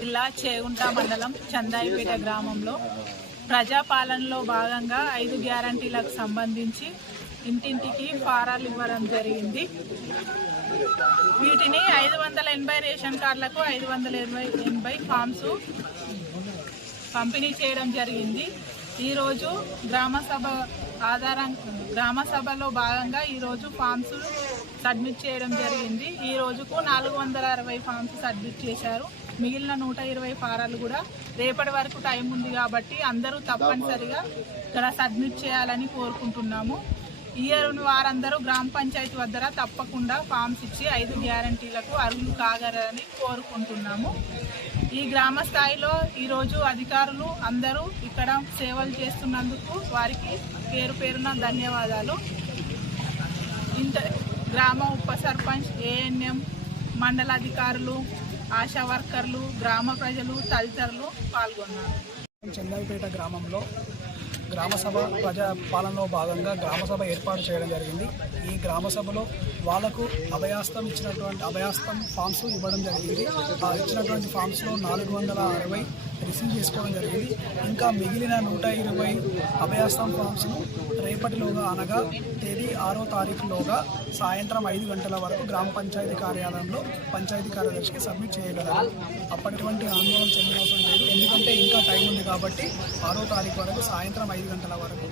జిల్లా చేగుంట మండలం చందాయిపేట గ్రామంలో ప్రజాపాలనలో భాగంగా 5 గ్యారంటీలకు సంబంధించి ఇంటింటికి ఫారాలు ఇవ్వడం జరిగింది. వీటిని 580 రేషన్ కార్డులకు 580 ఫామ్స్ పంపిణీ చేయడం జరిగింది. ఈరోజు గ్రామ సభలో భాగంగా ఈరోజు ఫామ్స్ సబ్మిట్ చేయడం జరిగింది. ఈ రోజుకు 460 ఫామ్స్ సబ్మిట్ చేశారు. మిగిలిన 120 ఫారాలు కూడా రేపటి వరకు టైం ఉంది కాబట్టి అందరూ తప్పనిసరిగా ఇక్కడ సబ్మిట్ చేయాలని కోరుకుంటున్నాము. ఇయర్ని వారందరూ గ్రామ పంచాయతీ వద్ద తప్పకుండా ఫామ్స్ ఇచ్చి 5 గ్యారంటీలకు అర్హులు కాగలరని కోరుకుంటున్నాము. ఈ గ్రామ స్థాయిలో ఈరోజు అధికారులు అందరూ ఇక్కడ సేవలు చేస్తున్నందుకు వారికి పేరు పేరున ధన్యవాదాలు. గ్రామ ఉప సర్పంచ్, ఏఎన్ఎం, మండల అధికారులు, ఆశా వర్కర్లు, గ్రామ ప్రజలు తదితరులు పాల్గొన్నారు. చందాయిపేట గ్రామంలో గ్రామసభ ప్రజాపాలనలో భాగంగా గ్రామసభ ఏర్పాటు చేయడం జరిగింది. ఈ గ్రామసభలో వాళ్ళకు అభయాస్తం ఫామ్స్ ఇవ్వడం జరిగింది. ఆ ఇచ్చినటువంటి ఫామ్స్లో 460 రిసీవ్ చేసుకోవడం జరిగింది. ఇంకా మిగిలిన 120 అభయాస్తం ఫామ్స్ను రేపటిలోగా అనగా తేదీ 6వ తారీఖులోగా సాయంత్రం 5 గంటల వరకు గ్రామ పంచాయతీ కార్యాలయంలో పంచాయతీ కార్యదర్శికి సబ్మిట్ చేయగలరు. అప్పటిటువంటి ఆందోళన చెందిన అవసరం లేదు, ఎందుకంటే ఇంకా టైం ఉంది కాబట్టి 6వ తారీఖు వరకు సాయంత్రం 5 గంటల వరకు